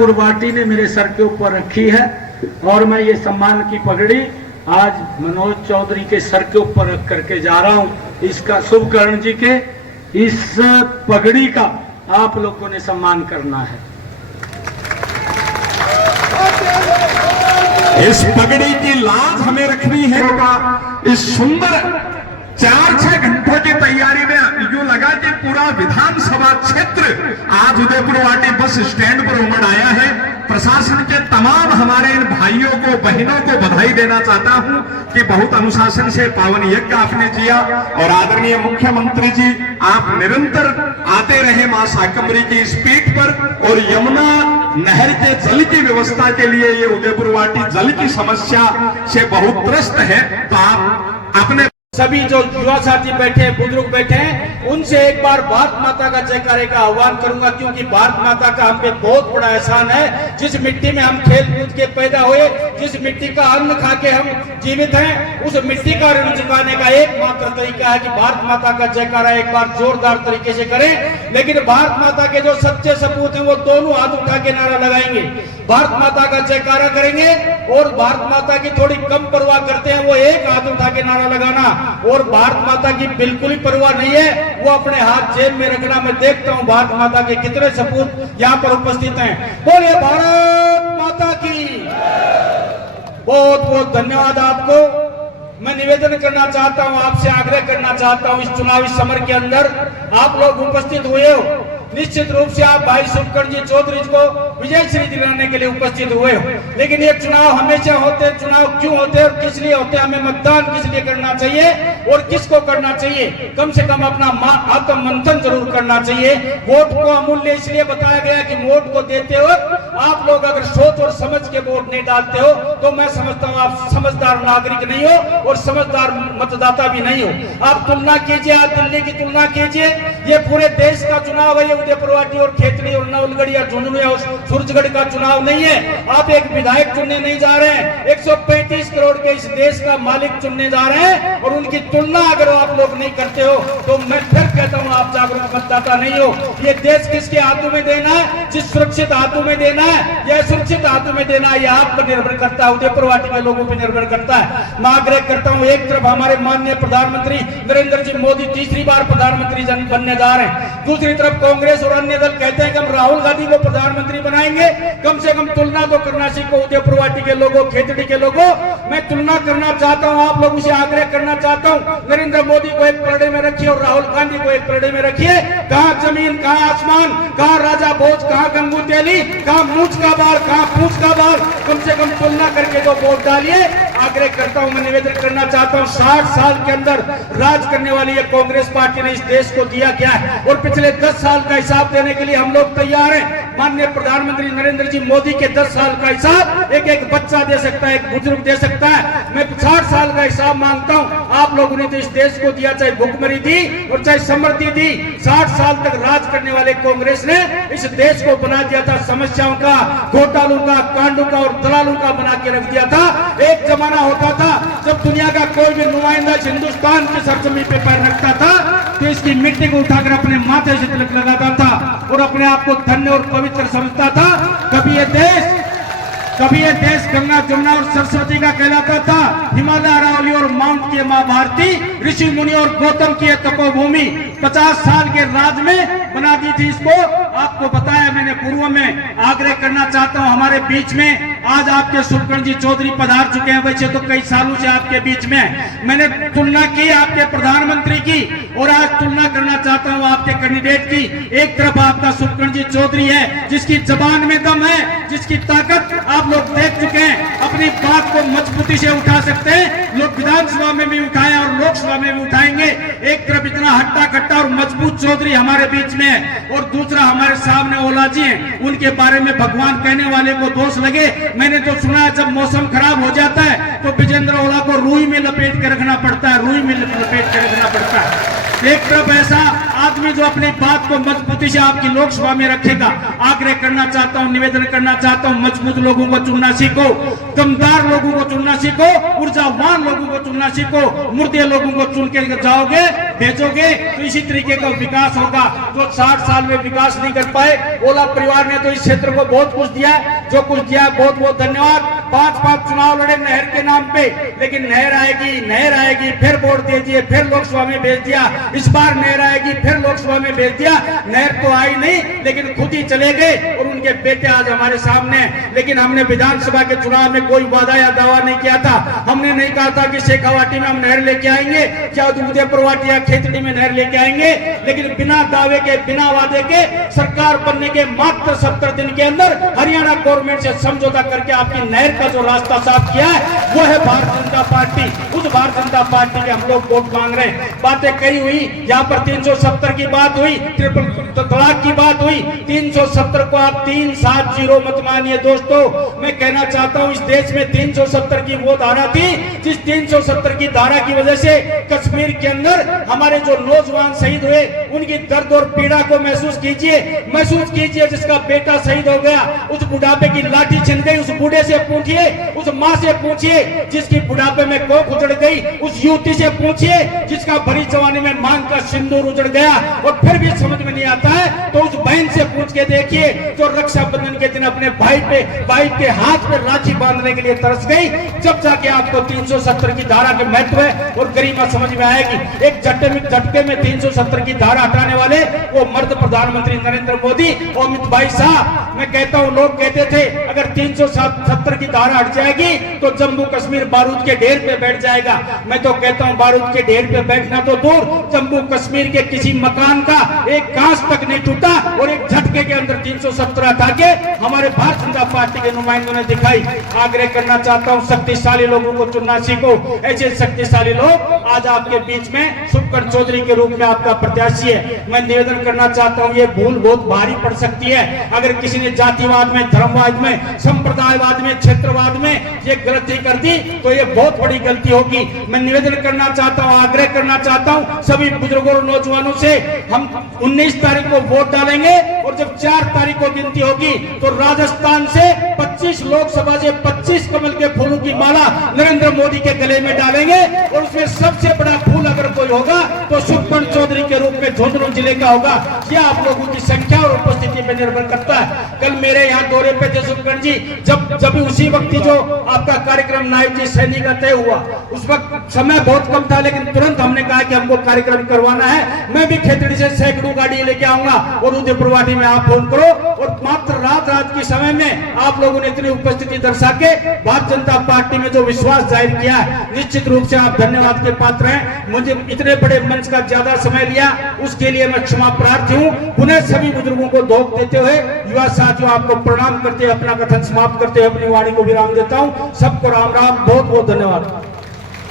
उदयपुर वाटी ने मेरे सर के ऊपर रखी है और मैं ये सम्मान की पगड़ी आज मनोज चौधरी के सर के ऊपर रख करके जा रहा हूं। इसका शुभकर्ण जी के इस पगड़ी का आप लोगों ने सम्मान करना है। इस पगड़ी की लाज हमें रखनी है। इस सुंदर 4-6 घंटों की तैयारी में यूं लगा कि पूरा विधानसभा क्षेत्र आज उदयपुर वाटी बस स्टैंड पर उमड़ आया है। प्रशासन के तमाम हमारे इन भाइयों को बहनों को बधाई देना चाहता हूं कि बहुत अनुशासन से पावन यज्ञ आपने किया। और आदरणीय मुख्यमंत्री जी, आप निरंतर आते रहे मां शाकंभरी की इस पीठ पर और यमुना नहर के जल की व्यवस्था के लिए ये उदयपुर वाटी जल की समस्या से बहुत त्रस्त है। तो आप अपने सभी जो युवा साथी बैठे हैं, बुजुर्ग बैठे हैं, उनसे एक बार भारत माता का जयकारे का आह्वान करूंगा, क्योंकि भारत माता का हम पे बहुत बड़ा एहसान है। जिस मिट्टी में हम खेल कूद के पैदा हुए, जिस मिट्टी का अन्न खा के हम जीवित हैं, उस मिट्टी का ऋण चुकाने का एकमात्र तरीका है कि भारत माता का जयकारा एक बार जोरदार तरीके से करें। लेकिन भारत माता के जो सच्चे सपूत हैं वो दोनों हाथ उठा के नारा लगाएंगे, भारत माता का जयकारा करेंगे। और भारत माता की थोड़ी कम परवाह करते हैं वो एक हाथ उठा के नारा लगाना, और भारत माता की बिल्कुल ही परवाह नहीं है वो अपने हाथ जेब में रखना। मैं देखता हूं भारत माता के कितने सपूत यहाँ पर उपस्थित हैं। बोले भारत माता की। बहुत बहुत धन्यवाद आपको। मैं निवेदन करना चाहता हूं, आपसे आग्रह करना चाहता हूं, इस चुनावी समर के अंदर आप लोग उपस्थित हुए हो। निश्चित रूप से आप भाई शुभकर्ण जी चौधरी को विजय श्री दिलाने के लिए उपस्थित हुए हो, लेकिन ये चुनाव हमेशा होते हैं। चुनाव क्यों होते हैं और किस लिए होते हैं, हमें मतदान किस लिए करना चाहिए और किसको करना चाहिए, कम से कम अपना आत्म मंथन जरूर करना चाहिए। वोट को अमूल्य इसलिए बताया गया कि वोट को देते वक्त आप लोग अगर सोच और समझ के वोट नहीं डालते हो तो मैं समझता हूँ आप समझदार नागरिक नहीं हो और समझदार मतदाता भी नहीं हो। आप तुलना कीजिए, आप दिल्ली की तुलना कीजिए, ये पूरे देश का चुनाव है। उदयपुर वाटी और खेतड़ी और नवलगढ़ या झुंझुनू या सूरजगढ़ का चुनाव नहीं है। आप एक विधायक चुनने नहीं जा रहे हैं, 135 करोड़ के इस देश का मालिक चुनने जा रहे हैं। और उनकी तुलना अगर आप लोग नहीं करते हो तो मैं फिर कहता हूं आप जागरूक मतदाता नहीं हो। ये देश किसके हाथों में देना है, जिस सुरक्षित हाथों में देना है या सुरक्षित हाथों में देना है, यह आप पर निर्भर करता है, उदयपुर वाटी के लोगों पर निर्भर करता है। मैं आग्रह करता हूं, एक तरफ हमारे माननीय प्रधानमंत्री नरेंद्र जी मोदी तीसरी बार प्रधानमंत्री बनने जा रहे हैं, दूसरी तरफ कांग्रेस और अन्य दल कहते हैं कि हम राहुल गांधी को प्रधानमंत्री बनाएंगे। कम से कम तुलना तो करना सीखो उदयपुर वाटी के लोगों, खेतड़ी के लोगों। मैं तुलना करना चाहता हूं, आप लोगों से आग्रह करना चाहता हूं, नरेंद्र मोदी को एक पलड़े में रखिए और राहुल गांधी को एक पलड़े में रखिए। कहां जमीन, कहां आसमान, कहां राजा भोज, कहां गंगू तेली, कहां मूंछ का बाल, कहां पूंछ का बाल। कम से कम तुलना करके तो वोट डालिए। आग्रह करता हूं, मैं निवेदन करना चाहता हूं, 60 साल के अंदर राज करने वाली ये कांग्रेस पार्टी ने इस देश को दिया क्या है और पिछले 10 साल का हिसाब देने के लिए हम लोग तैयार हैं। माननीय प्रधानमंत्री नरेंद्र जी मोदी के 10 साल का हिसाब एक एक बच्चा दे सकता है, एक बुजुर्ग दे सकता है। मैं 60 साल का हिसाब मांगता हूं। आप लोगों ने तो इस देश को दिया, चाहे भुखमरी दी और चाहे समृद्धि दी। 60 साल तक राज करने वाले कांग्रेस ने इस देश को बना दिया था समस्याओं का, घोटालों का, कांडों का और दलालों का बना के रख दिया था। एक जमाना होता था जब दुनिया का कोई भी नुमाइंदा हिंदुस्तान की सरजमी पे पैर रखता था तो इसकी मिट्टी को उठाकर अपने माथे से तिलक लगाता था और अपने आप को धन्य और पवित्र समझता था। कभी ये देश गंगा, जमुना और सरस्वती का कहलाता था। हिमालय, अरावली और माउंट की मां भारती, ऋषि मुनि और गौतम की तपोभूमि 50 साल के राज में बना दी थी इसको। आपको बताया मैंने पूर्व में। आग्रह करना चाहता हूं, हमारे बीच में आज आपके शुभकर्ण जी चौधरी पधार चुके हैं। वैसे तो कई सालों से आपके बीच में मैंने तुलना की आपके प्रधानमंत्री की और आज तुलना करना चाहता हूं आपके कैंडिडेट की। एक तरफ आपका शुभकर्ण जी चौधरी है जिसकी जबान में दम है, जिसकी ताकत आप लोग देख चुके हैं, अपनी बात को मजबूती से उठा सकते हैं। लोग विधानसभा में भी उठाए और लोकसभा में भी उठाएंगे। एक तरफ इतना हट्टा कट्टा और मजबूत चौधरी हमारे बीच में है और दूसरा हमारे सामने ओला जी हैं। उनके बारे में भगवान कहने वाले को दोष लगे। मैंने तो सुना है जब मौसम खराब हो जाता है तो विजेंद्र ओला को रुई में लपेट के रखना पड़ता है, रुई में लपेट के रखना पड़ता है। एक तरफ ऐसा आदमी जो अपनी बात को मजबूती से आपकी लोकसभा में रखेगा। आग्रह करना चाहता हूं, निवेदन करना चाहता हूं, मजबूत लोगों को चुनना सीखो, दमदार लोगों को चुनना सीखो, ऊर्जावान लोगों को चुनना सीखो। मुर्दे लोगों को चुन के जाओगे बेचोगे तो इसी तरीके का विकास होगा। जो 60 साल में विकास नहीं कर पाए, ओला परिवार ने तो इस क्षेत्र को बहुत कुछ दिया है। जो कुछ दिया है बहुत बहुत धन्यवाद। 5 चुनाव लड़े नहर के नाम पे, लेकिन नहर आएगी फिर वोट दे दिए, फिर लोकसभा में भेज दिया। इस बार नहर आएगी फिर लोकसभा में भेज दिया। नहर तो आई नहीं, लेकिन खुद ही चले गए और उनके बेटे आज हमारे सामने हैं। लेकिन हमने विधानसभा के चुनाव में कोई वादा या दावा नहीं किया था। हमने नहीं कहा था कि शेखावाटी में हम नहर लेके आएंगे, क्या उदयपुरवाटी या खेतड़ी में नहर लेके आएंगे, लेकिन बिना दावे के, बिना वादे के, सरकार बनने के मात्र 70 दिन के अंदर हरियाणा गवर्नमेंट से समझौता करके आपकी नहर का जो रास्ता साफ किया है वो है भारतीय जनता पार्टी। उस भारतीय जनता पार्टी के हम लोग वोट मांग रहे हैं। बातें कई हुई, यहाँ पर 370 की बात हुई, ट्रिपल तलाक की बात हुई। 370 को आप 370 मत मानिए दोस्तों। मैं कहना चाहता हूँ इस देश में 370 की वो धारा थी, जिस 370 की धारा की वजह से कश्मीर के अंदर हमारे जो नौजवान शहीद हुए, उनकी दर्द और पीड़ा को महसूस कीजिए। जिसका बेटा शहीद हो गया, उस बुढ़ापे की लाठी छिन गई, उस बूढ़े से पूछिए, उस माँ से पूछिए जिसकी बुढ़ापे में कोख उजड़ गई, उस युवती से पूछिए जिसका भरी जवानी में मांग का सिंदूर उजड़ गया और फिर भी समझ में नहीं आता है, तो उस बहन से पूछ के देखिए जो रक्षाबंधन के दिन अपने भाई के हाथ पे राखी बांधने के लिए तरस गई। जब जाके आपको 370 की धारा के महत्व है और गरिमा समझ में आएगी। एक झटके में 370 की धारा हटाने वाले वो मर्द प्रधानमंत्री नरेंद्र मोदी और अमित भाई साहब। मैं कहता हूं, लोग कहते थे अगर 370 की धारा हट जाएगी तो जम्मू कश्मीर बारूद के ढेर पे बैठ जाएगा। मैं तो कहता हूं बारूद के ढेर पे बैठना तो दूर, जम्मू कश्मीर के किसी मकान का एक कांच तक नहीं टूटा और एक झटके के अंदर 370 हटा के हमारे भारतीय जनता पार्टी के नुमाइंदों ने दिखाई। आग्रह करना चाहता हूं शक्तिशाली लोगों को चुनना सीखो। ऐसे शक्तिशाली लोग आज आपके बीच में शुभकरण चौधरी के रूप में आपका प्रत्याशी है। मैं निवेदन करना चाहता हूं, ये भूल बहुत भारी पड़ सकती है। अगर किसी ने जातिवाद में, धर्मवाद में, संप्रदायवाद में, क्षेत्रवाद में ये गलती कर दी तो ये बहुत बड़ी गलती होगी। मैं निवेदन करना चाहता हूं, आग्रह करना चाहता हूं सभी बुजुर्गों और नौजवानों से, हम 19 तारीख को वोट डालेंगे और जब 4 तारीख को गिनती होगी तो राजस्थान से 25 लोकसभा से 25 कमल के फूलों की माला नरेंद्र मोदी के गले में डालेंगे और उसमें सबसे बड़ा फूल अगर कोई होगा तो शुभकरण चौधरी के रूप में झुंझुनू जिले का होगा। यह आप लोगों की संख्या और उपस्थिति पर निर्भर करता है। कल मेरे यहाँ दौरे पे थे शुभकरण जी, जब उसी वक्त जो आपका कार्यक्रम नायब जी सैनी का तय हुआ, उस वक्त समय बहुत कम था, लेकिन तुरंत हमने कहा कि हमको कार्यक्रम करवाना है। मैं भी खेतड़ी से सैकड़ों गाड़ी लेके आऊंगा और उदयपुरवाटी में आप फोन करो और मात्र रात के समय में आप लोगों ने इतनी उपस्थिति दर्शा के भारतीय जनता पार्टी में जो विश्वास जाहिर किया है, निश्चित रूप से आप धन्यवाद के पात्र हैं। मुझे इतने बड़े मंच का ज्यादा समय लिया उसके लिए मैं क्षमा प्रार्थी हूँ। पुनः सभी बुजुर्गों को धोख देते हुए, युवा साथियों आपको प्रणाम करते हुए अपना कथन समाप्त करते हुए अपनी वाणी को विराम देता हूँ। सबको राम राम, बहुत बहुत धन्यवाद।